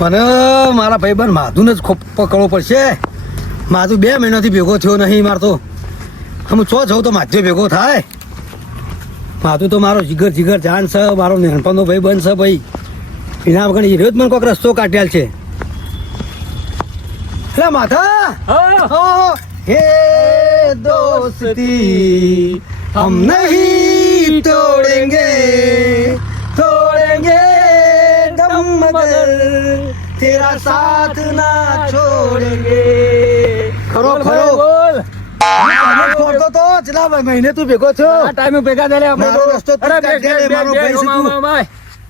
મને મારા ભાઈબંધ માધુને જ પકડવો પડશે. માધુ 2 મહિનાથી ભેગો થયો નહીં મારતો. હું છો જઉં તો માધ્ય ભેગો થાય. માધુ તો મારો જીગર જાન છે, મારો નાનપણનો ભાઈબંધ છે ભાઈ. એના વગર હીરો જ મને કોઈક રસ્તો કાઢ્યાલ છે. એટલે માથા હે દોસ્તી હમ નહીં તોડેંગે દમ મगर તેરા સાથ ના છોડેંગે. ખરો બોલ. ખોટો તો ચલા મહિને તું ભેગો થયો. ટાઈમે ભેગા થયા આપણે. મારો રસ્તો તું કાઢી લે, મારો ભાઈ છે તું.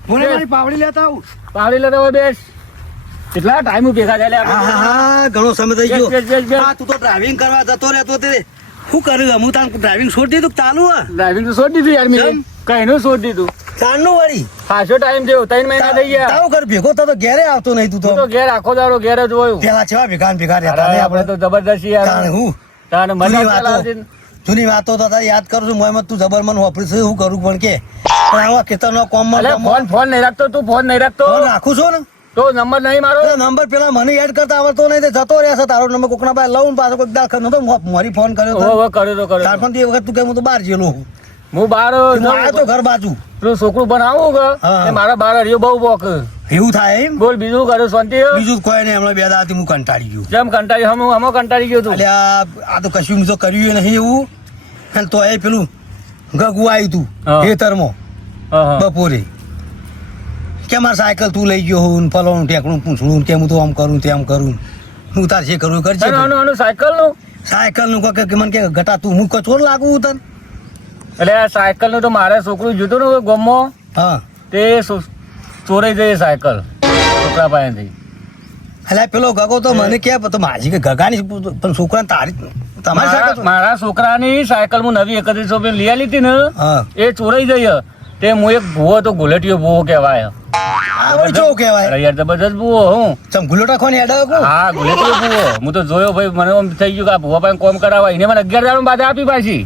મને મારી પાવડી લેતા આવું. પાવડી લેતા હોય બેસ. કેટલા ટાઈમ ભેગા થયા આપણે. હા ઘણો સમય થઈ ગયો. બેસ. હા તું તો ડ્રાઇવિંગ કરવા જતો રહેતો તે શું કર્યું? હું તાર ડ્રાઇવિંગ છોડી દીધું ચાલુ હા ડ્રાઇવિંગ તો છોડી દીધું યાર મેં. કઈ નું છોડી દીધું. ચાલનું વળી ખાસો ટાઈમ થયો, 3 મહિના થઈ ગયા. તારું ઘર ભેગો થતો ઘેરે આવતો નહીં તું તું તો ઘેર આખો દાડો ઘેર જ હોય. પેલા છેવા ભેગા રહેતા ને આપણે તો જબરદસ્તી યાર. તાણે હું તાને જૂની વાતો તો યાદ કરું છું. મોહમ્મદ તું જબર મને વાપરી છે હું કરું પણ કે આવા ખેતરનો કોમમાં ફોન નહીં રાખતો તું. ફોન નહીં રાખતો. રાખું છું ને તો નંબર નહીં મારો. નંબર પેલા મને એડ કરતા આવડતો નહીં તે જતો રહેશે. તારો નંબર કોકના પાસે લઉં પાછો કોઈક દાખલ નતો મારી ફોન કર્યો કર્યો પણ તે વખત તું કે હું તો બહાર ગયેલો હું. હું બહાર આવ્યો તો ઘર બાજુ પેલું છોકરું બનાવું કે મારા બહાર હરિયો બહુ બોક. એવું થાય એમ? બોલ બીજું કર્યું શાંતિ? બીજું કોઈ નહીં. હમણાં 2 દાડાથી હું કંટાળી ગયો. જેમ કંટાળી હમ કંટાળી ગયો તું. એટલે આ તો કશું તો કર્યું નહીં એવું. અને તો એ પેલું ગગુ આવ્યું તું ખેતરમાં બપોરે કે મારે સાયકલ તું લઈ ગયો હું ફલાણું ટેકણું પૂછડું કે હું તો આમ કરું તેમ કરું. હું તાર જે કરું કરજે. સાયકલ નું કે મને કે ઘટા તું હું કચોર લાગુ તને. એટલે આ સાયકલ નું તો મારે છોકરું જોતું ને ગામમાં. હા તે ચોરાઈ જઈએ સાયકલ છોકરા પાસેથી. એટલે પેલો ગગો તો મને કે તો માજી કે ગગાની પણ છોકરા તારી તમારી સાયકલ મારા છોકરાની સાયકલ હું નવી 3100 રૂપિયા લઈ આલી હતી ને એ ચોરાઈ જઈએ. તે હું એક ભૂવો તો ગુલેટીયો ભૂવો કહેવાય. યાર જબરદસ્ત ભૂવો હું ચમ ગુલેટા કોને હેડા હા ગુલેટીયો ભૂવો. હું તો જોયો ભાઈ મને એમ થઈ ગયું કે આ ભૂવા પાસે કોમ કરાવાય. એને મને 11 દાડો બાદ આપી પાછી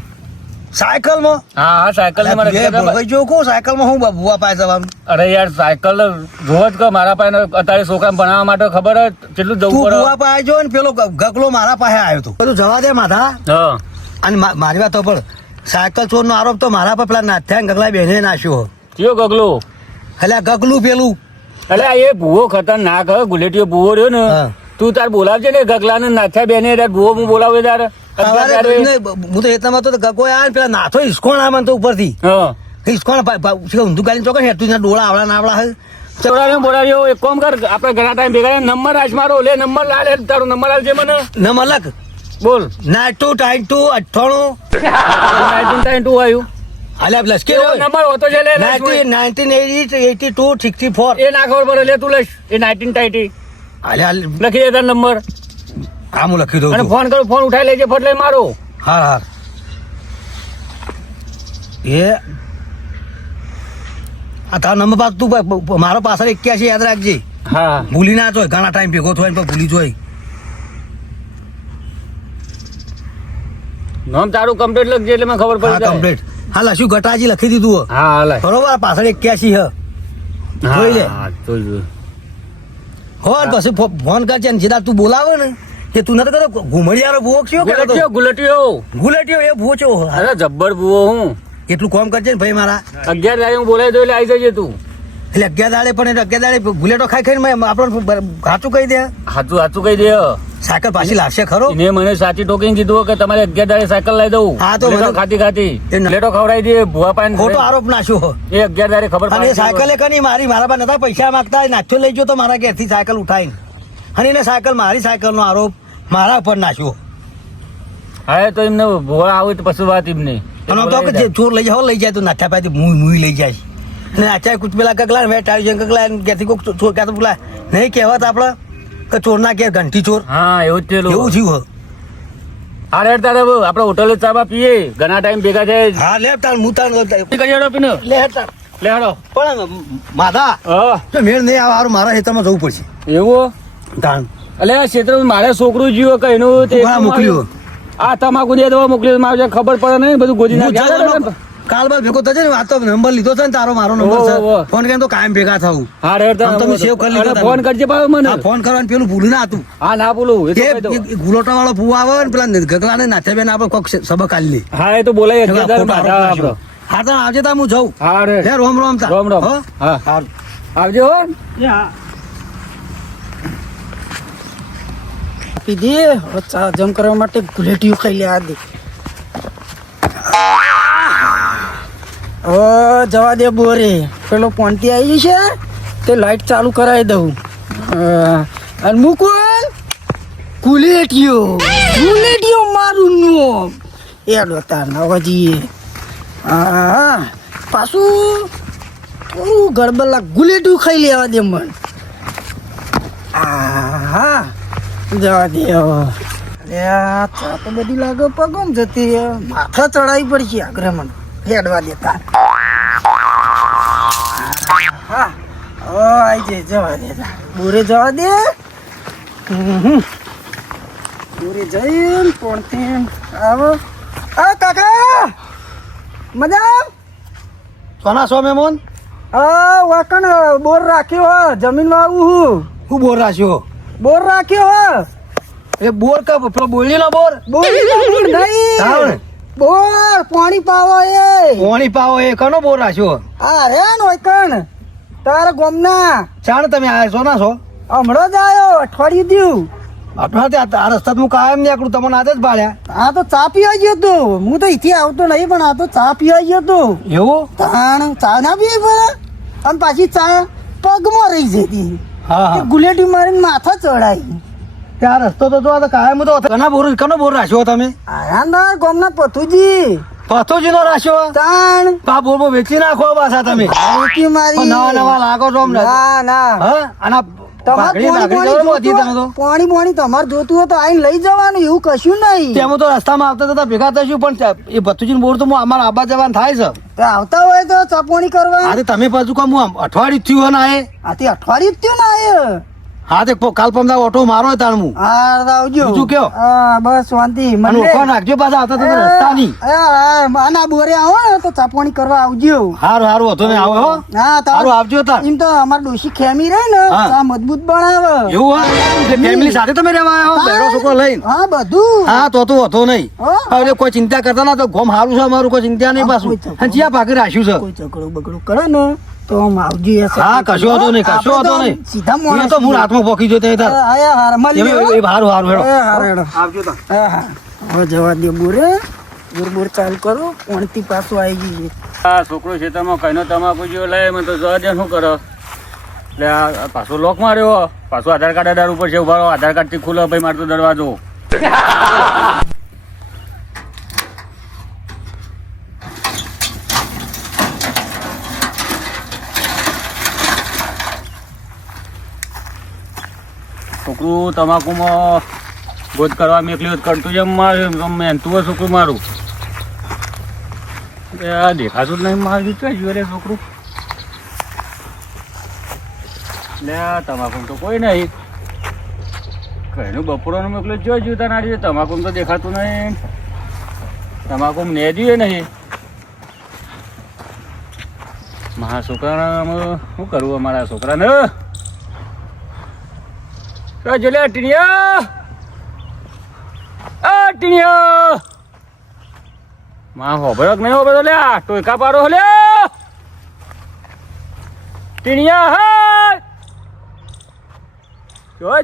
સાયકલ માં. હા સાયકલ ને મને સાયકલ માં હું ભૂવા પાસે જવાનું. અરે યાર સાયકલ જોવો જ કે મારા પાસે અત્યારે છોકરા ભણાવવા માટે ખબર જ કેટલું જવું પડે. ભૂવા પાસે જો ને પેલો ગગલો મારા પાસે આવ્યો હતો. બધું જવા દે માથા. અને મારી વાત તો પણ સાયકલ ચોર નો આરોપ તો મારા પર પેલા નાથ્યા ગગલા બેને નાખ્યો. કયો ગગલો? એટલે ગગલું પેલું એટલે એ ભૂવો ખતરનાક ગુલેટીયો ભૂવો રહ્યો ને. તું તાર બોલાવજે ને ગગલા ને નાથ્યા બેને ભૂવો હું બોલાવે તાર. હું તો એટલામાં તો ગગો આવે પેલા નાથો હિસકોણ આવે તો ઉપરથી હિસકોણ ઊંધું ગાલી ચોકડ હેઠું ડોળા આવડા ના આવડા ચોરાને બોલાવ્યો. એક કામ કર આપણે ઘણા ટાઈમ ભેગા નંબર આજ મારો લે નંબર લાલ તારો નંબર લાલ છે મને નંબર લખ બોલ. 9292 92 આવ્યું. હાલે લશ્કર નંબર હોતો છે લે 1982 64 એ ના ખબર પડે લે તું લઈશ એ 1980 હાલે લખી દે તાર નંબર. હા હું લખી દઉં અને ફોન કરું ફોન ઉઠાઈ લેજે ફટ લઈ મારો. હા એ આ તારો નંબર પાસ તું મારો પાછળ 81 યાદ રાખજે. હા ભૂલી ના જોય ઘણા ટાઈમ ભેગો થાય પણ ભૂલી જોય. નામ તારું કમ્પ્લીટ લખજે એટલે મને ખબર પડી જાય. કમ્પ્લીટ હા લખ્યું ગટાજી લખી દીધું. હા હાલે બરોબર પાછળ 81 જોઈ લે. હોર પછી ફોન કરજે ને જેદાર તું બોલાવે ને કે તું નથી કરતો ઘુમડિયારો ભૂવો કયો ગુલેટીયો એ ભૂવો છો. અરે જબ્બર ભૂવો હું. એટલું કામ કરજે ને ભાઈ મારા. 11 દાડે હું બોલાવી દઉં એટલે આવી જજે તું. એટલે 11 દાડે પણ 11 દાડે બુલેટો ખાઈને આપણને સાચું કહી દે. સાચું કહી દે. સાયકલ પાછી લાવશે ખરો. એને મને સાચી ટોકીને કીધું કે તમારે 11 દાડે સાયકલ લઈ દઉં. હા તો ખાતી પ્લેટો ખવડાવી દે ભૂવા પાસે ખોટો આરોપ નાખ્યો. એ 11 દાડે ખબર પડે. સાયકલ કની મારી મારા પાસે નતા પૈસા માંગતા નાખ્યો લઈ ગયો તો મારા ઘેરથી સાયકલ ઉઠાઈને અને એને સાયકલ મારી સાયકલ નો આરોપ મારા ઉપર નાખ્યો. હા તો એમને ભૂવા આવે તો પછી વાત એમને ચોર લઈ જાય તો નાથ્યા પાસે મુઈ લઈ જાય ને નાથ્યા કુછ પેલા કગલા વેટાડી જાય કગલા ક્યાંથી કોઈક ચોર ક્યાં તો પેલા નહીં કહેવત આપડે કે ચોર ના કે ઘંટી ચોર. હા એવું જ એવું થયું. અરે તારે આપડે હોટલે ચાબા પીએ ઘણા ટાઈમ ભેગા થાય. હા લે તાર હું તાર પીને લે તાર લે હાડો. પણ માધા મેળ નહીં આવે હારું મારા હેતામાં જવું પડશે. એવું તાણ એટલે આ ક્ષેત્ર મારે છોકરું જીવો કઈ નું મોકલ્યું આ તમાકુ દે દવા મોકલ્યો મારે ખબર પડે નહીં બધું ગોદી નાખે. કાલ બાદ ભેગો થશે ને વાત તો નંબર લીધો છે ને તારો મારો નંબર છે ફોન કરીને તો કાયમ ભેગા થવું હા રે તમે સેવ કરી લીધો ફોન કરજે ભાઈ મને ફોન કરવાનું પેલું ભૂલું ના હતું હા ના બોલું એ તો કહી દઉં. ગુલોટા વાળો ફૂવા આવે ને પેલા ગગલા ને નાથે બેન આપણે કોક સબક આલી લે હા એ તો બોલાય આપડે હા તો આવજે તા હું જઉં હા રે હે રોમ રોમ તા રોમ રોમ હો? હા હારું. આવજો હો પીધી જમ કરવા માટે ગુલેટીઓ ખાઈ લે દે જવા દે બોરે પેલો પોંટી આવી છે તે લાઈટ ચાલુ કરાવી દઉં અને મુકુલ ગુલેટીઓ મારું નામ એડો તાર નવાજીએ હા પાછું પૂરું ગડબડલા ગુલેટીઓ ખાઈ લેવા દે મન હા જવા દે અરે આ ચા તો બધી લાગે પગમ જતી માથા ચડાવી પડશે આગળ મને હેડવા દેતા હા આઈ જઈ જવા દે બોરે જવા દે બોરે જઈને પોણથી આવો આ કાકા મજા સોના સો મેમોન વાકણ બોર રાખ્યો હ જમીનમાં આવું હું બોર રાખ્યો બોર રાખ્યો હ એ બોર કા પેલો બોલી નો બોર નહીં બોર પાણી પાવો એ પાણી પાવો એ કનો બોર રાખ્યો આ રે નોય કણ તારા ગોમના ચાણ તમે આયા છો ના છો હમણાં જ આવ્યો અઠવાડિયું થયું આપણા ત્યાં આ રસ્તા હું કાયમ નીકળું તમને આદે જ ભાડ્યા આ તો ચા પીવા ગયો તો હું તો અહીંથી આવતો નહીં પણ આ તો ચા પીવા ગયો તો એવું તાણ ચા ના પીવી પડે અને પાછી ચા પગમાં રહી જતી હા હા ગુલેટી મારીને માથા ચડાઈ ત્યાં રસ્તો તો જો આ તો કાયમ તો કનો બોર રાખ્યો તમે આયા ગોમના પથુજી પથોજી નો રાખ્યો તાણ પા બોર બોર વેચી નાખો પાછા તમે ગુલેટી મારી નવા નવા લાગો છો અમને ના ના હા અને તમારે પાણી પાણી તમારે જોતું હોય તો આઈને લઈ જવાનું એવું કશું નહીં તેમાં તો રસ્તામાં આવતા જતા ભેગા થઈશું પણ એ ભત્તુજી બોર તો અમારા આબા જવાનું થાય છે તે આવતા હોય તો ચા પાણી કરવા આજે તમે પાછું કામ હું અઠવાડિયું થયું હોય ને આથી અઠવાડિયું જ થયું ને આયે હા તે કાલ પમદા ઓટો મારો તાણ હું હા આવજો બીજું કયો? હા બસ શાંતિ અને ઓળખાણ રાખજો પાછા આવતા તો રસ્તાની આના બોરે આવો ને તો ચા પાણી કરવા આવજો હારું હારું હતો ને આવો હો હા હારું આવજો તાર એમ તો અમાર ડોશી ખેમી રહે ને હા. ચા મજબૂત બનાવે એવું હા ફેમિલી સાથે તમે રહેવા આવ્યા હો બેરો છોકરો લઈને હા બધું હા તો હતો નહીં હા. હવે કોઈ ચિંતા કરતા ના તો ગોમ હારું છે અમારું કોઈ ચિંતા નહીં પાછું અને જ્યાં ભાગી રાખ્યું છે કોઈ ઝઘડો બગડો કરે ને તો આમ આવજો એ હા કશો હતો નહીં કશો આપણે હતો તો નહીં સીધા એ મોણસ તો હું રાતમાં પોકી જો ત્યાં તાર આયા હાર મળી એ હારું હારું હેડો હેડો આવજો તાર હા હા હવે જવા દે બોરે બોર ચાલુ કરો પોણથી પાછું આવી ગઈ આ છોકરો ખેતરમાં કઈનો તમાકુ જેવો લે મને તો જવા દે શું કરો એટલે આ પાછો લોક માર્યો પાછું આધાર કાર્ડ આધાર ઉપર છે ઉભા રહો આધાર કાર્ડ થી ખુલ્લો ભાઈ મારતો દરવાજો છોકરું તમાકુમાં ગોદ કરવા મેકલ્યું કરતું જેમ મારે મહેનતું હોય છોકરું મારું આ દેખાતું જ નહીં મારું ક્યાં જોયું રે છોકરું લે તમાકુ તો કોઈ નહીં કઈનું બપોરનું મોકલ્યું જો જોતા ના જોઈએ તમાકુ તો દેખાતું નહીં તમાકુ ને જોઈએ નહીં મારા છોકરાને શું કરવું અમારા છોકરાને જો લે ટીણિયા આ ટીણિયા માં હોબળક નહીં હોબળો લે ટોયકા પાડો લે ટીણિયા હા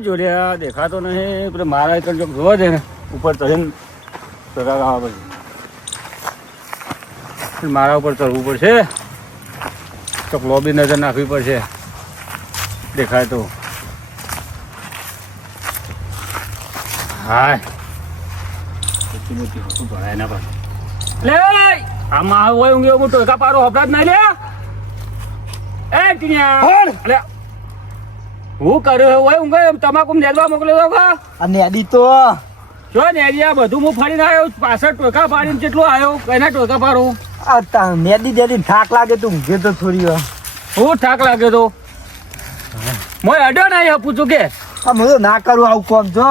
જો લે દેખાતો નહીં પેલે મારા એક જો જોવા દે ને ઉપર ચડીને ટોયકા ગાવા પછી મારા ઉપર ચડવું પડશે ચોક લોબી નજર નાખવી પડશે દેખાય તો હાય લે આમાં હોય ઊંઘ્યો હું ટોયકા પાડો હપડાત ના લે એ ટીણિયા લે હું કર્યો હોય ઊંઘે તમાકુ નેદવા મોકલ્યો તો અને આદી તો જો નેદિયા બધું હું ફરીને આવ્યો પાછળ ટોયકા પાડીને કેટલો આવ્યો કઈના ટોયકા પાડો નેદી દેદી થાક લાગે તો ઊંઘે તો થોડી વાર હું થાક લાગ્યો તો મોય અડ્યો નહીં પૂછું કે હું તો ના કરું આવું કોમ જો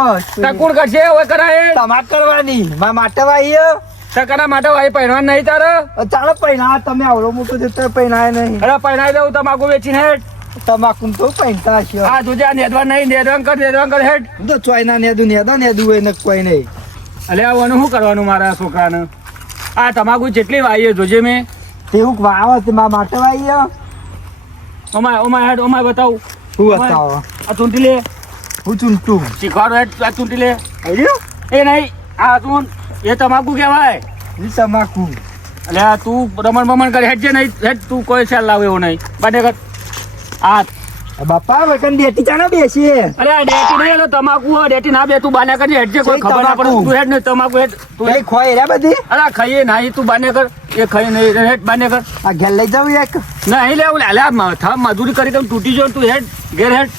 કોણ કરશે હવે કરાય તમાક કરવાની મારા માટે વાઈ સકરા માટે વાય પહેરવા નહીં તારે ચાલો પૈણા તમે આવડો મોટો જતો પૈણાય નહીં અરે પહેરાઈ દઉં તમાકુ વેચીને હેડ તમાકુ તો પૈણતા હશે આ જોજે આ નેદવા નહીં નેદવાન કર હેડ હું તો ચોયના નેદું હોય ને કોઈ નહીં અલે આવવાનું શું કરવાનું મારા છોકરાને આ તમાકુ જેટલી વાઈએ જોજે મેં તેવું વાવ તે મા માટે વાઈ ઓમાય હેડ ઓમાય બતાવું હું બતાવો આ ચૂંટી લે હું ચૂંટું શીખવાડો હેડ આ ચૂંટી લે આવ્યું એ નહીં આ ચૂંટ એ તમાકુ કહેવાય તમાકુ એટલે આ તું રમણ કરે હેડ છે નહીં હેડ તું કોઈ ખ્યાલ લાવે એવો નહીં બાટે કર આ બાપા વકન ડેટી ચાના બેસી અરે આ ડેટી નહીં એટલે તમાકુ હોય ડેટી ના બે તું બાને કરજે હેડ છે કોઈ ખબર ના પડે તું હેડ ને તમાકુ હેડ તું કઈ ખોય રે બધી અરે ખાઈએ નહીં તું બાને કર એ ખાઈ નહીં હેડ બાને કર આ ઘેર લઈ જાવ એક નહીં લેવું લે થા મજૂરી કરી તમે તૂટી જો તું હેડ ઘેર હેડ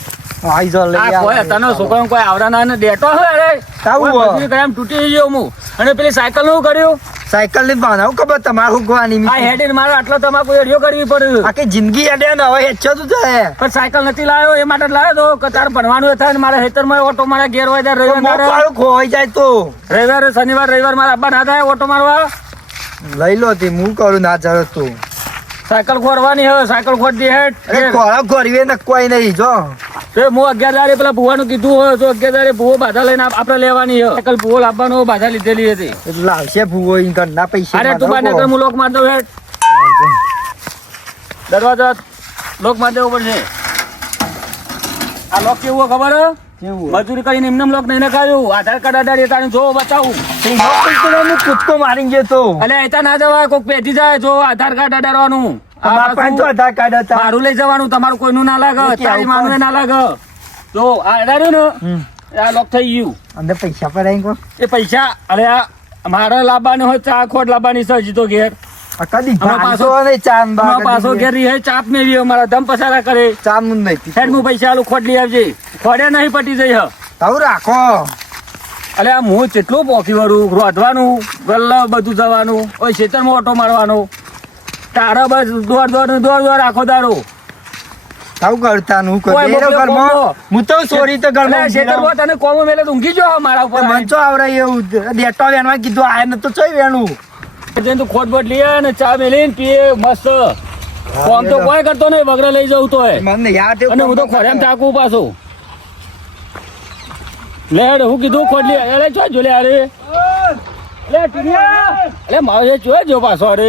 આઈ જો લઈ આ કોઈ તને છોકરાને કોઈ આવરા ના ડેટો હોય અરે તાવું કોઈ મજૂરી કરી એમ તૂટી ગયો હું અને પેલી સાયકલ નું કર્યું સાયકલ ની બાંધાવ ખબર તમારે હુકવાની આ હેડ મારે આટલો તમાકુ એડિયો કરવી પડે આખી જિંદગી હેડે ને હવે હેચ્છો તું જાય પણ સાયકલ નથી લાવ્યો એ માટે લાવ્યો તો કે તારે ભણવાનું થાય ને મારા ખેતરમાં ઓટો મારા ઘેર હોય ત્યારે રવિવાર ખોવાઈ જાય તો રવિવારે શનિવાર રવિવાર મારા અબ્બા ના થાય ઓટો મારવા લઈ લો તે હું કરું ના ચાલે તું સાયકલ ખોરવાની હવે સાયકલ ખોટ દે હેડ ખોરાક ખોરવી ને કોઈ નહીં જો તો હું 11 દાડે પેલા ભુવાનું કીધું હોય તો 11 દાડે ભુવો બાધા લઈને આપણે લેવાની સાયકલ ભુવો લાવવાનો બાધા લીધેલી હતી લાવશે ભૂવો ઘરના પૈસા અરે તું બાને કર હું લોક માર દઉં હેડ દરવાજા લોક માર દેવો પડશે આ લોક કેવું ખબર મજૂરી કરીને એમને લોક નહીં નખાયું આધાર કાર્ડ આધાર એ તારે જો બતાવું કૂદકો મારી ગયો તો એટલે એતા ના જવાય કોઈક પેટી જાય જો આધાર કાર્ડ અડાડવાનું આધાર કાર્ડ હતા મારું લઈ જવાનું તમારું કોઈનું ના લાગે તારી માનું ના લાગે જો આ અડાડ્યું ને આ લોક થઈ ગયું અંદર પૈસા પર આવી એ પૈસા અરે આ મારે લાવવાનું હોય ચા ખોટ લાવવાની છે હજી તો ઘેર કદી પાછો પાછો ઘેર રહી ચાપ મેળવી મારા ધમ પસારા કરે ચામ નહીં હેડ હું પૈસા આલું ખોટ લઈ આવજે ખોડે નહીં પટી જઈ હ તાવું રાખો અલે આ હું કેટલું પોખી વળું રોધવાનું ગલ્લ બધું જવાનું ઓય ખેતરમાં ઓટો મારવાનો તારા બસ દોડ આખો દાડો તાવું કરતા હું કરું હું તો સોરી તો ઘરમાં ખેતરમાં તને કોમો મેલે તો ઊંઘી જો મારા ઉપર મંચો આવરાય એવું ડેટો વેણવા કીધું આ ને તો ચોય વેણું તું ખોટ બોટ લઈએ ને ચા મેલીને પીએ મસ્ત કોમ તો કોઈ કરતો નહીં વગરે લઈ જવું તો મને યાદ અને હું તો ખોરેમ થાકું પાછું લે હું કીધું ખોટ લે અરે ચો જો લે અરે લે ટીનિયા અરે મારે જો પાછો અરે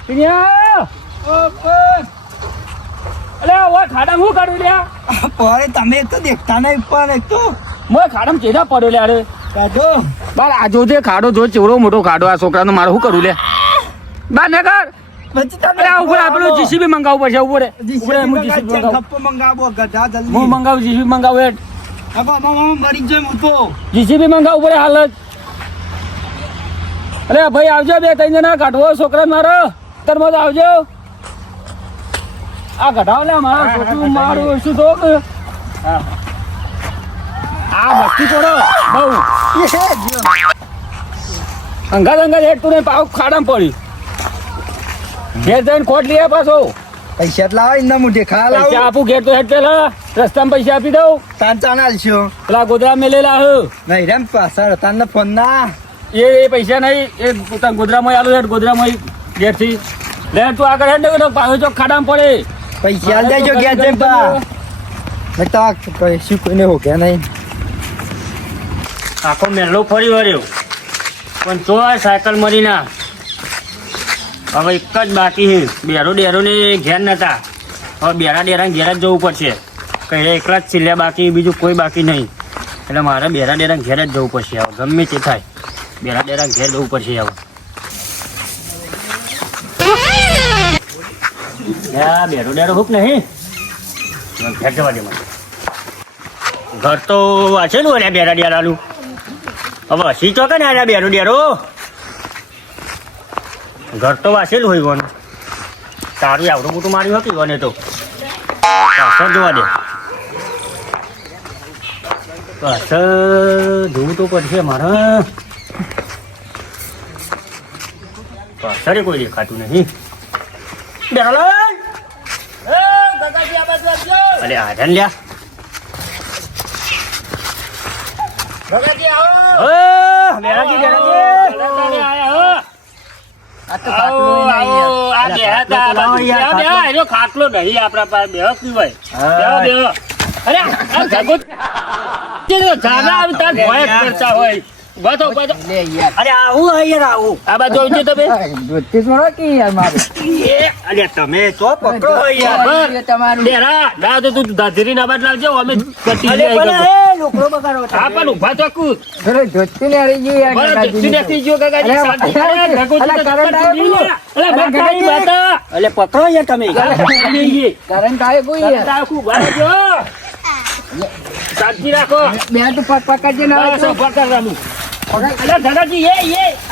ટીનિયા અરે ઓય ખાડા હું કાઢું લ્યા પરે તમે એક તો દેખતા નહીં પણ એક તો મોય ખાડામાં ચેડા પડ્યો લે અરે કાઢો બાર આ જોજે ખાડો જો ચેવડો મોટો ખાડો આ છોકરાનો મારે શું કરું લે બાર ને કર અરે ઉપર આપણું જીસીબી મંગાવવું પડશે ઉપર હું જીસીબી મંગાવો ગધા જલ્દી હું મંગાવું જીસીબી મંગાવું હેડ મરી જાય હું તો જીસીબી મંગાવવું પડે હાલ જ અરે ભાઈ આવજો 2-3 જણા કાઢવો છોકરા મારો તરમાં જ આવજો આ ઘટાવ લે મારા છોકરું મારું શું તો આ બસ્તી પડો બહુ અંગા હેડ તું પાવ ખાડામાં પડી ઘેર જઈને ખોટ લઈએ પાછો પૈસા લાવો ઇન્ના મુઠે ખા લાવો પૈસા આપું ઘેર તો હેડ પેલા રસ્તામાં પૈસા આપી દઉં તાન ચાન આલશો પેલા ગોધરા મેલેલા હ નહીં રેમ પાછળ તાન ફોન ના એ પૈસા નહીં એ પોતાના ગોધરામાં આલું હેડ ગોધરામાં ઘેરથી લે તું આગળ હેડ ને પાછો ચોક ખાડામાં પડે પૈસા આલ દેજો ઘેર જઈને પા નતા શું કોઈને હો ગયા નહીં આખો મેલો ફરી વળ્યો પણ તો આ સાયકલ મરી ના હવે એક જ બાકી છે ડેરો ને ઘેર નતા હવે બેરા ઘેર જ જવું પડશે કઈ એકલા જ છેલ્લા બાકી બીજું કોઈ બાકી નહીં એટલે મારે બેરા ઘેર જ જવું પડશે હવે ગમે તે થાય બેરા ઘેર જવું પડશે હવે બેરો હુક નહીં ઘેર જવા દે મને ઘર તો વાંચેલું હોય ને બેરા ડેરાનું હવે હસી તો કે ને આના ડેરો ઘર તો વાંચેલું હોય કોનું તારું આવડું મોટું માર્યું હતું કોને તો પાછળ જોવા દે પાછળ જોવું તો પડશે મારે પાછળ કોઈ દેખાતું નહીં અરે આધન લ્યા બેરાજી આયા હો. આ તો આવો, આવો. આ બેહા તા. લાવો યાર, બેહો, બેહો. એનો ખાટલો નહીં આપણા પાસે. બેહો પીવાય. બેહો, બેહો. અરે, આ જગો જાના આવી તાર ભોય જ કરતા હોય. ઉભા થો. લે યાર અરે આવું હે યાર આવું આ બાજુ આવજો તમે. જ્યોતિષ વાળો કે યાર મારે અરે તમે તો પકડો હો યાર બરાબર. તમારું બેરા, ના તો તું ધાધરી ના બાદ લાવજો. અમે કટી અરે લઈ પણ આવીએ. એ લોકરો બગાડો હા, પણ ઉભા તો કૂદ. પેલો જ્યોતિષ ને હારી ગયો યાર બરાબર, કાકાજી તું નથી જો કાકાજી, અરે, શાંતિ. અરે, અરે, ભગવતી અરે, તો કરંટ જબર આવ્યો લે. અરે, અરે, બાપા, કાકાજી. બાપા. અલે પકડો યાર તમે કરંટ આવે કોઈ યાર તારા ખૂબ બહાર જો. શાંતિ રાખો. બે તો પકડજે ના બસ, પકડ રામુ. અરે, દાદાજી,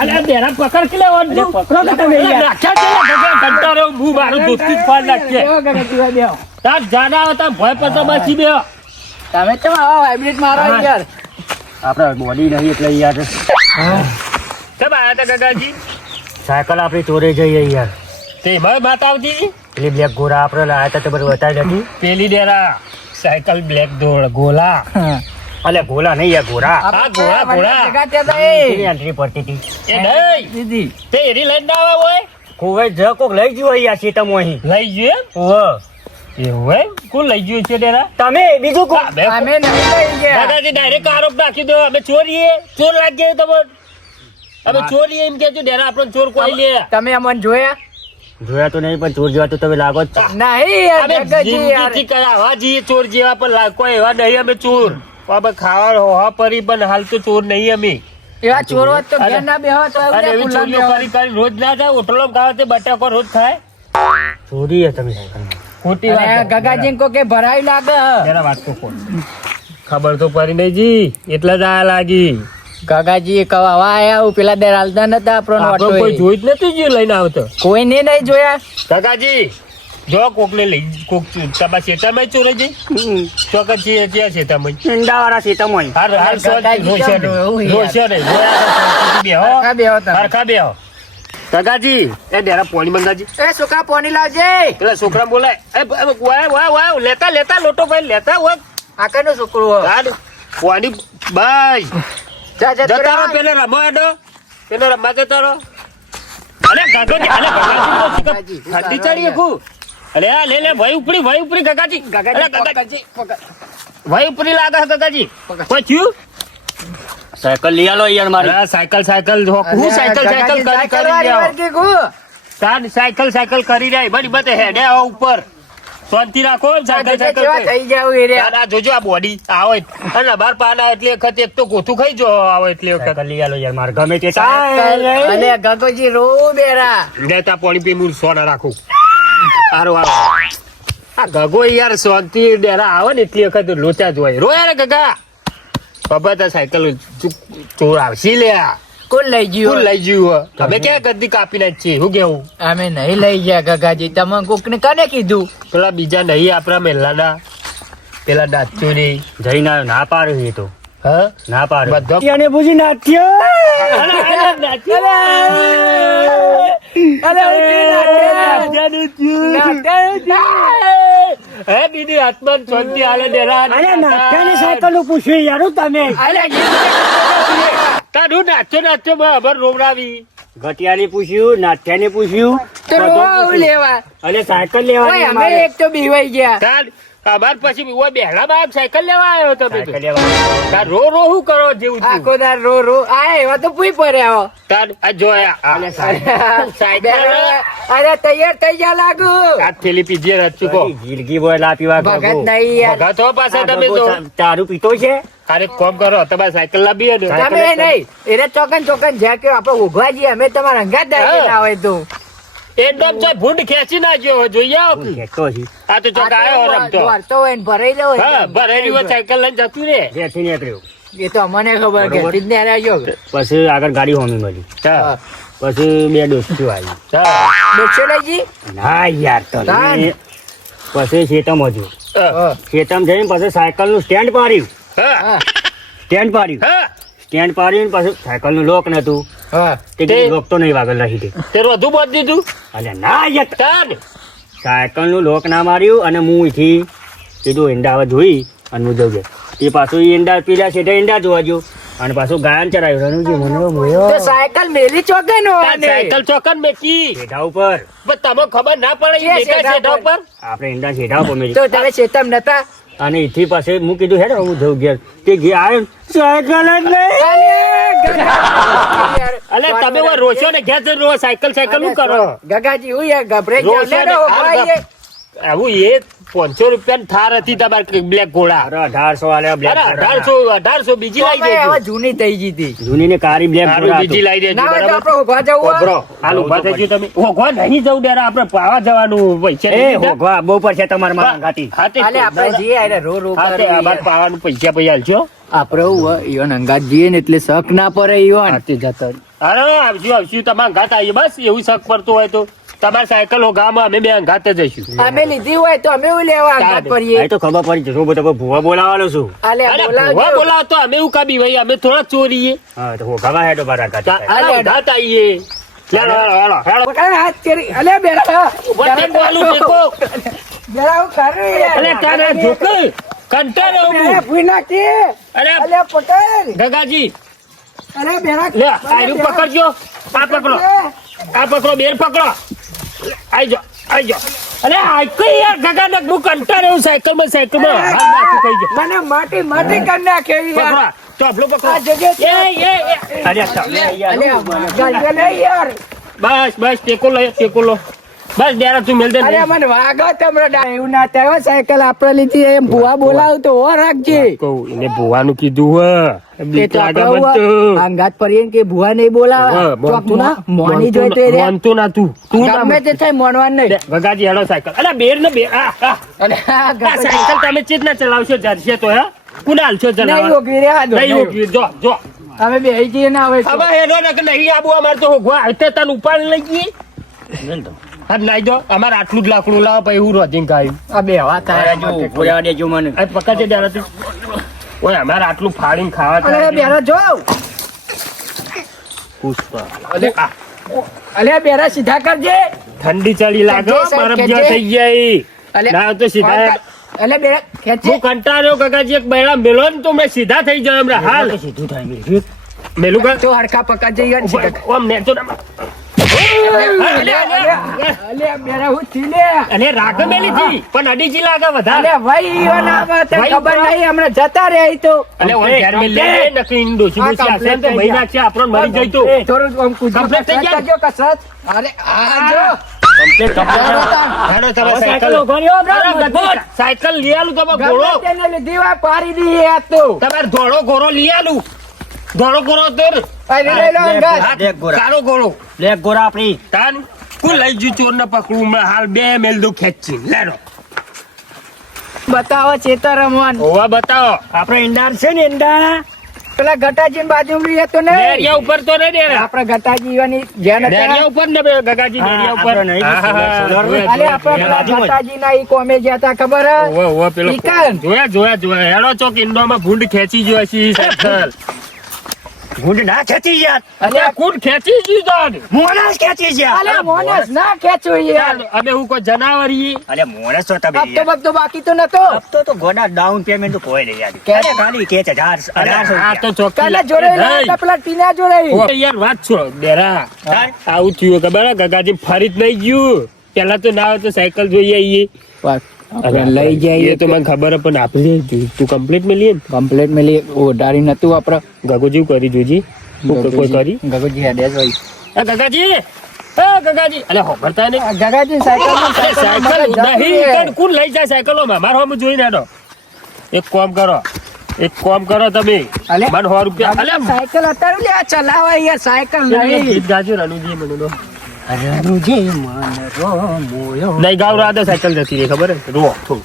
અરે, આ બેરા પકડ કે લે, વાંધો. પકડો કે તમે યાર. નાખ્યા છે ને, ભગવાન, ઘંટા રહ્યો, હું મારું દોસ્તી જ ફાડ નાખીએ. બેહો કાકાજી ભાઈ બેહો તાર જાના હતા, ભય પડતા બચી બેહો. તમે કેમ આવા વાઇબ્રેટ મારો હા. યાર આપડે બોડી નહીં એટલે યાર કેમ આયા તા કાકાજી? સાયકલ આપણી ચોરે જઈએ યાર. તે ભાઈ વાત આવતી હતી? પેલી બ્લેક ગોરા આપણે લાયા હતા તે બધું બતાવી નથી. પેલી ડેરા સાયકલ બ્લેક ગોલા. અલે ગોલા નહીં યાર, ગોરા. હા, ગોળા ગોળા. ભેગા થયા તા એ એની એન્ટ્રી પડતી હતી. એ નહીં દીદી તે એરી લઈને ના આવે હોય. કોઈ જ કોક લઈ ગયો યાર સીતમ અહીં. લઈ ગયો એમ? ઓહ. એવું હોય? કોણ લઈ ગયું છે ડેરા? તમે બીજું કોણ? અમે નહીં લઈ ગયા દાદાજી ડાયરેક્ટ આરોપ નાખી દો. અમે ચોરીએ, ચોર લાગીએ તમને. અમે ચોરીએ એમ કેજો, ડેરા આપણો ચોર કોઈ લે. તમે અમને જોયા જોયા તો નહીં, પણ ચોર જેવા તો તમે લાગો જ. નહીં યાર અમે કાકાજી યાર જિંદગીથી કરાવવા જઈએ ચોર જેવા, પણ કોઈ એવા નહીં અમે ચોર. અમે ખાવા હોવા પરી, પણ હાલ તો ચોર નહીં અમે. એવા ચોરો તો ઘેર ના બેહો તો અને એવી ખુલ્લા ચોરીઓ બેહો. કરી કરી રોજ ના થાય. હોટલો ખાવા તે બટાકો રોજ ખાય. ચોરી તમે ખોટી અને વાત. કાકાજી કો કે ભરાઈ લાગે જરા વાત તો કોણ ખબર તો પડી નહીં જી, એટલે જ આ લાગી. કાકાજી કવા આયા હું પેલા દર હાલતા નતા આપણો આપણો ઓટો કોઈ જોઈ જ નથી જે લઈને આવતો. કોઈ ને નહીં જોયા કાકાજી જો કોક ને લઈ કોક તમારા શેતામાં ચોરે જઈ ચોકન છે ત્યાં શેતામાં ઈંડાવાળા શેતામાં હાર હાર કાકાજી રોશે કેમ રોવું યાર? રોશે નહીં બેહો હરખા બેહો તમે. હરખા બેહો. કાકાજી એ ડેરા પોણી મંગાજી. એ છોકરા પાણી લાવજે પેલા છોકરા બોલાય વાય વાય વાય લેતા લેતા લોટો ભાઈ લેતા હોય. આકાનો છોકરો હાડ પોણી બાય જા જા જતા રહો. પેલે રમવા આડો, પેલે રમવા જતા રહો. અરે કાકાજી, અરે કાકાજી તો ઠંડી ચડી ખુ. અરે આ લે લે ભાઈ ઉપરી કાકાજી. અરે કાકાજી ભાઈ ઉપરી લાગે છે કાકાજી. કોઈ થયું? સાયકલ લઈ આલો યાર મારી. અરે સાયકલ જો હું સાયકલ સાયકલ કરી રહી બની બતે હેડે આવો ઉપર. શાંતિ રાખો ને, સાયકલ થઈ જાવ એ રે આ જોજો આ બોડી આવો અને બાર પાના એટલે વખત એક તો ગોથું ખાઈ જો આવો એટલે વખત લઈ આલો યાર મારે ગમે તે અને ગગોજી રો બેરા દેતા પાણી પી મૂળ સોના રાખું. આરો આરો આ ગગો યાર શાંતિ ડેરા આવે ને એટલી વખત લોચા જ હોય. રોયા રે ગગા બાબા તા સાયકલ ચોર આવશી લે. કોણ લઈ ગયું લઈ ગયું તમે ક્યાં ગદ્દી કાપી નાખી? શું કેવું? અમે નહીં લઈ ગયા ગગાજી તમે કોક ને કને કીધું પેલા બીજા નહીં આપણા મહેલાના પેલા નાચ્યો નહીં જઈને ના પાડ્યું એ તો હા ના પાડ્યું બધા પૂછી નાચ્યો. હે દીદી આત્મન શાંતિ હાલે ડેરા. સાયકલ નું પૂછ્યું યાર તમે તારું નાચ્યો બરાબર રોવડાવી. ઘટિયાને પૂછ્યું, નાટ્યાને પૂછ્યું, તો રોવા લેવા અને સાયકલ ઓય અમે લેવા. એક તો બીવાઈ ગયા તાર અમાર પછી ઓય બેહલા બાપ સાયકલ લેવા આવ્યો તમે તો. તાર રો રો શું કરો જેવું થયું? આખો દાર રો રો આ એવા તો પૂઈ પડ્યા તાર આ જોયા સાયકલ અરે તૈયાર થઈ જા લાગુ આ થેલી પીજે રચ ચૂકો ગીરગી બોય લા પીવા ભગત નહીં યાર ભગત હો પાછા તમે તો તારું પીતો છે અરે કોમ કરો તમારે સાયકલ લાવી દો. તમે નહીં એને ચોકન જ્યાં કે આપણે ઉભા જઈએ અમે તમારા અંગાત દાઈ ના હોય તું એકદમ તો ભૂંડ ખેંચી નાખ્યો જોઈએ આ તો ચોક આવ્યો રમતો. વારતો હોય ને ભરાઈ જવો હા ભરેલી હોય સાયકલ લઈને જતું રે ઘેરથી નીકળ્યો. એ તો અમને ખબર કે જ ને આવ્યો પછી આગળ ગાડી હોમી મળી. પછી બે દોસ્તીઓ આવી. દોસ્તો લઈ જી ના યાર તો તાન. પછી શેતમ હજુ શેતમ જઈને પછી સાયકલ નું સ્ટેન્ડ પાડ્યું. હા સ્ટેન્ડ પાડ્યું પછી સાયકલ નું લોક નતું હા તે લોક તો નહીં વાગલ રહી તે વધુ બાંધ દીધું. અરે ના યાર સાયકલ નું લોક ના માર્યું અને હું અહીંથી સીધું ઈંડા જોઈ અને હું જઉં એ પાછું ઈંડા પીલા છે ઈંડા જોવા જો અને પાછું ગાયન ચડાવ્યું રણુજી મને મોયો તો સાયકલ મેલી ચોકે નો સાયકલ ચોકન મેકી શેઢા ઉપર પણ તમે ખબર ના પડે છે એ મેકા શેઢા શેઢા ઉપર? ઉપર આપણે ઈંડા શેઢા ઉપર મેલી તો તારે ચેતમ નતા અને એથી પાસે હું કીધું હેડો હું જઉં ઘેર તે ઘેર આવ્યો સાયકલ જ નહીં અલે તમે ઓય રોશો ને ઘેર જઈને રો સાયકલ શું કરો ગગાજી હું યાર ગભરાઈ જાવ રોશો લે ને રો હાલ ભાઈ આવું એ 500 રૂપિયાની થાર હતી તમારે બ્લેક ઘોડા 1800 આલ્યા બ્લેક 1800 બીજી લાવી હવે દેજો જૂની થઈ ગઈ હતી જૂની ને કારી બ્લેક ઘોડા બીજી લાવી દેજો ના હોય તો બરાબર આપણે ઉભા જવું હોય. હાલ ઉભા થઈ ગયો તમે હોગવા નહીં જવું ડેરા આપણે પાવા જવાનું પૈસા એ હોગવા બહુ પડશે તમારે મારા ગાતી હાલે આપણે જઈએ આરે રો રો હાતે આબાદ પાવાનું પૈસા આલજો આપણે ઈવન અંગાત જઈએ ને એટલે શક ના પડે ઈવન હાતે જતા અરે આવશું તમારા ઘાટ આવીએ બસ એવું શક પડતું હોય તો તમારી સાયકલ હોગામાં અમે બે અંગાતે જઈશું અમે લીધી હોય તો અમે એવું લેવા અંગાત પડીએ તો ખબર પડી જશે બધો ભૂવા બોલાવાનો છું આલે અરે બોલાવજો. ભૂવા બોલાવો તો અમે એવું કાબી ભાઈ અમે થોડા ચોરીએ હા તો હોગાવા હેડો મારા ઘાટ અરે, ઘાટ આવીએ હેડો હેડો હેડો પકડ હાથ કરી અલે બેરા ઉપર ટેકો આલું ટેકો બેરા હું કરું યાર અલે તારે ઝોકે કંટાળો બેરા હું ભૂઈ નાખી અરે અલે પકડ ગગાજી અલે બેરા લે આયરું પકડજો આ પકડો બેર પકડો આઈ જો અરે આ કઈ યાર ગગા ને હું કંટાળો સાયકલ માં હાલ નાખું કહી જો મને માટી માટી કરી નાખે યાર પકડો ચોપલો આ પકડો જગ્યાએ એ અરે અલે ગાડીઓ નહીં યાર બસ ટેકો લો બસ ડેરા તું મેલ દે અરે મને વાગો તમરો એવું ના થાય હો, સાયકલ આપણે લીધી એમ ભુવા બોલાવ તો હો રાખજે કહું એને ભુવાનું કીધું એ તો આપણે અંગાત પડીએ કે ભુવા નહીં બોલાવે ચોકતું ના મોની જોઈ તો એ રે. માનતો ના તું ગમે તે થાય મોનવાન નહીં ગગાજી હેડો સાયકલ અરે બેર ને બે અલે આ આ ગગા સાયકલ તમે ચેત ના ચલાવશો જરશે તો હે કુનાલ છો નહીં ચલાવવા ઓગળી રે આ દો, નહીં નહીં. ઉભી, જો અમે બેહી જઈએ ના હવે તો. હવે હેડો ને કે નહીં આબુ અમાર તો હોગવા అయితే તન ઉપાડ લઈ ગઈ હા લાઈ દો અમાર આટલું જ લાકડું લાવો પછી હું રોજિંગ ખાયું આ બે વાત થાય પૂરા દેજો મને આ પકડજે ડેરા તું ઓય અમાર આટલું ફાડીને ખાવા અલે બેરા જો પુષ્પા અલે બેરા સીધા કરજે ઠંડી ચડી લાગે ખેંચે સાહેબ, બરફ જેવા ખેંચે. થઈ ગયા અલે ના તો સીધા અલે બેરા ખેંચે હું કંટાળ્યો કાકાજી એક બૈરા મેલો ને તો મેં સીધા થઈ જાય હમણાં હાલ સીધું થાય મેલું કા તો હરખા પકડજે યાર સીધા ઓમ ને તો અલે બેરા હું ચીલે અને રાગ મેલી હતી પણ અડીજી લાગે વધારે અલે ભાઈ ઈયો ના વાત ભાઈ ખબર ઉભા. નહીં હમણાં જતા રે ઈ તો અને ઓન ઘેર મેલ લે નકરી ડોસી ડોસી આ આશે ને તો complete મહી નાખશે આપણો મરી જઈ તો થોડું આમ કૂદો Complete થઈ ગયા? કરજો કસરત અરે આ જો હેડો તમે સાયકલ અરે ગધેડ, સાયકલ લઈ આલું તમે ઘોડો ગમે તેને લીધી હોય પાડી દઈએ આ તો તમારે ધોળો ઘોડો લઈ આલું ધોળો ઘોડો તો આ લઈ લો અંગાત. કાળો ઘોડો બ્લેક ઘોડા આપણી તાન કુ લઈ જુ ચોર ને પકડું હમણાં હાલ બે મેલ દો ખેંચી લેડો બતાવો ચેતર રમવાન ઓવા બતાવો આપણે ઈંડાર છે ને ઈંડા પેલા ગટાજી બાજુ લઈએ તો ને ડેરિયા ઉપર તો નહીં ડેરા આપણે ગટાજી વાની જ્યાં હતા ડેરિયા ઉપર ને બે ગગાજી ડેરિયા ઉપર અલે આપણે પેલા ગટાજી ના ઈ કોમે ગયા હતા ખબર હે? ઓવા ઓવા પેલો ઈ કાન. જોયા હેડો ચોક ઈંડોમાં ભૂંડ ખેંચી ગયો છે સાયકલ ભૂંડ ના ખેંચી ગયા અલે અલ્યા કુંડ ખેંચી ગયું તાન મોણસ ખેંચી ગયા અલે મોનસ ના ખેંચું યાર અમે હું કોઈ જનાવર ઈ અરે મોણસ તો તમે હપ્તો બપ્તો બાકી તો નતો હપ્તો તો ગોડા ડાઉન પેમેન્ટ તો કોઈ નહીં યાર કે? અરે ખાલી કે છે 1800 આ તો ચોકી કાલે જોડે લાયા પેલા ટીના જોડે ઓ, યાર વાત છો ડેરા આવું થયું ખબર હે? ગગાજી ફરી જ નહીં ગયું પેલા તો ના હોય તો સાયકલ જોઈએ આઈએ લઈ એ જઈએ તો મને ખબર હે, પણ આપણે તું કમ્પ્લીટ મેલી કમ્પ્લેટ મેલી ઓઢારી નતું આપડે ગગોજી કરી જોજી કોઈ કરી ગગોજી હેડે જ હોય એ ગગાજી અલે હોભરતા ને ગગાજી સાયકલ સાયકલ નહીં પણ કોણ લઈ જાય સાયકલોમાં મારો હમ જોઈને હેડો એક કામ કરો તમે અલે, મને 100 રૂપિયા અલે સાયકલ અત્યારે લે આ ચલાવાય યાર સાયકલ નહીં ગીત ગાજો રણુજી મને તો રણુજી મન મોયો નહીં ગાવ રાદે સાયકલ જતી રહી ખબર હે રો થોડું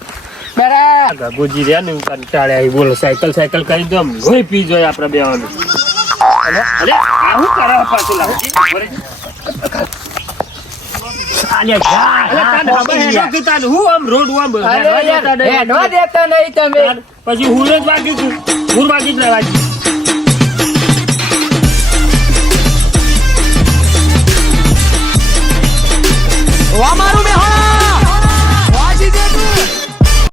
બરા ગગોજી રહ્યા ને કંટાળ્યા એ બોલો સાયકલ કરી દો આમ લોહી પી જાય આપણે બેવાનું અલે આવું કરે પાછું લાવજી અરે જા અલે તાન હવે હેડો કે તાન હું આમ રોડ આમ અરે યાર હેડવા દેતા નહીં તમે પછી હું જ વાગી છું હું વાગી જ લેવાજી અમારું